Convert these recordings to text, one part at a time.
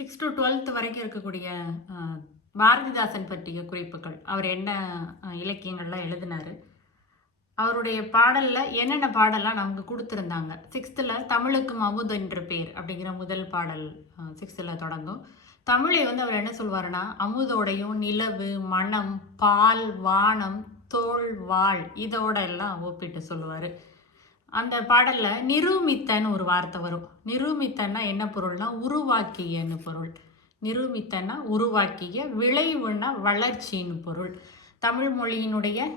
6 to 12th வரைக்கும் இருக்கக்கூடிய பாரதிதாசன் பற்றிய குறிப்புகள். அவர் என்ன இலக்கியங்கள்லாம் எழுதினார், அவருடைய பாடலில் என்னென்ன பாடலாம் நமக்கு கொடுத்துருந்தாங்க. 6th தமிழுக்கும் அமுது என்று பேர் அப்படிங்கிற முதல் பாடல் 6th தொடங்கும். தமிழை அவர் என்ன சொல்வாருன்னா, அமுதோடையும் நிலவு, மனம், பால், வானம், தோல், வாழ் இதோட எல்லாம் ஒப்பிட்டு சொல்லுவார். அந்த பாடலில் நிரூமித்தன்னு ஒரு வார்த்தை வரும். நிரூமித்தன்னா என்ன பொருள்னா உருவாக்கியன்னு பொருள். நிரூமித்தன்னா உருவாக்கிய, விளைவுன்னா வளர்ச்சின்னு பொருள். தமிழ் மொழியினுடைய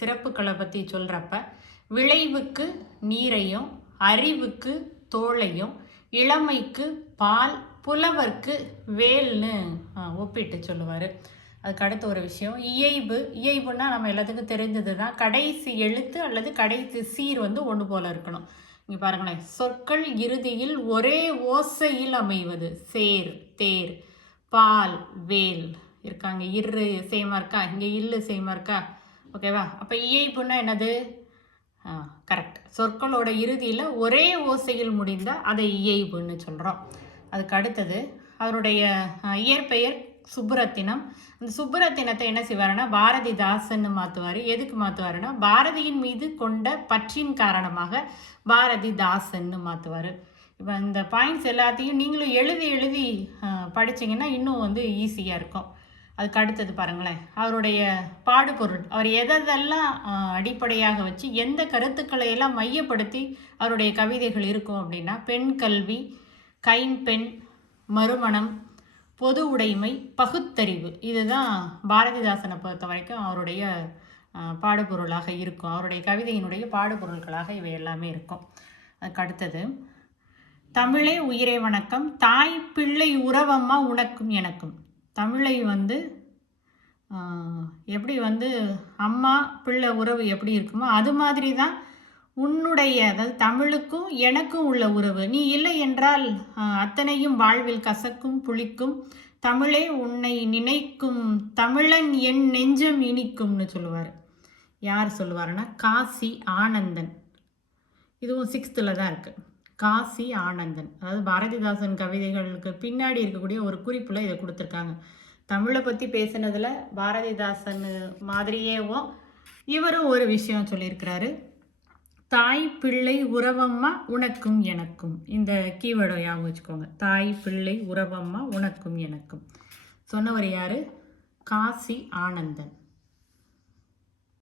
சிறப்புகளை பற்றி சொல்கிறப்ப விளைவுக்கு நீரையும், அறிவுக்கு தோளையும், இளமைக்கு பால், புலவர்க்கு வேல்னு ஒப்பிட்டு சொல்லுவார். அதுக்கு அடுத்த ஒரு விஷயம் இயைபு. இயைபுன்னா நம்ம எல்லாத்துக்கும் தெரிஞ்சது தான். கடைசி எழுத்து அல்லது கடைசி சீர் ஒன்று போல் இருக்கணும். இங்கே பாருங்களேன், சொற்கள் இறுதியில் ஒரே ஓசையில் அமைவது. சேர், தேர், பால், வேல் இருக்காங்க. இரு சேமாக இருக்கா, இங்கே இல்லு சேமாக இருக்கா, ஓகேவா? அப்போ இயைபுன்னா என்னது? கரெக்ட். சொற்களோட இறுதியில் ஒரே ஓசையில் முடிந்தால் அதை இயைபுன்னு சொல்கிறோம். அதுக்கு அடுத்தது அவருடைய இயற்பெயர் சுப்புரத்தினம். அந்த சுப்புரத்தினத்தை என்ன செய்வாருன்னா பாரதிதாசன்னு மாற்றுவார். எதுக்கு மாற்றுவாருன்னா பாரதியின் மீது கொண்ட பற்றின் காரணமாக பாரதிதாசன்னு மாற்றுவார். இப்போ இந்த பாயிண்ட்ஸ் எல்லாத்தையும் நீங்களும் எழுதி படிச்சிங்கன்னா இன்னும் ஈஸியாக இருக்கும். அதுக்கு அடுத்தது பாருங்களேன், அவருடைய பாடுபொருள். அவர் எதெல்லாம் அடிப்படையாக வச்சு எந்த கருத்துக்களை எல்லாம் மையப்படுத்தி அவருடைய கவிதைகள் இருக்கும் அப்படின்னா, பெண் கல்வி, கைம்பெண், மறுமணம், பொது உடைமை, பகுத்தறிவு. இதுதான் பாரதிதாசனை பொறுத்த வரைக்கும் அவருடைய பாடுபொருளாக இருக்கும். அவருடைய கவிதையினுடைய பாடுபொருள்களாக இவை எல்லாமே இருக்கும். அதுக்கு அடுத்தது தமிழே உயிரே வணக்கம், தாய் பிள்ளை உறவம்மா உனக்கும் எனக்கும். தமிழை எப்படி அம்மா பிள்ளை உறவு எப்படி இருக்குமோ அது மாதிரி தான் உன்னுடைய, அதாவது தமிழுக்கும் எனக்கும் உள்ள உறவு. நீ இல்லை என்றால் அத்தனையும் வாழ்வில் கசக்கும் புளிக்கும். தமிழே உன்னை நினைக்கும் தமிழன் என் நெஞ்சம் இனிக்கும்னு சொல்லுவார். யார் சொல்லுவாருன்னா காசி ஆனந்தன். இதுவும் 6th தான் இருக்குது. காசி ஆனந்தன். அதாவது பாரதிதாசன் கவிதைகளுக்கு பின்னாடி இருக்கக்கூடிய ஒரு குறிப்பில் இதை கொடுத்துருக்காங்க. தமிழை பற்றி பேசினதில் பாரதிதாசன் மாதிரியேவும் இவரும் ஒரு விஷயம் சொல்லியிருக்கிறாரு. தாய் பிள்ளை உறவம்மா உனக்கும் எனக்கும். இந்த கீவேர்டை ஞாபகம் வச்சுக்கோங்க. தாய் பிள்ளை உறவம்மா உனக்கும் எனக்கும். சொன்னவர் யாரு? காசி ஆனந்தன்.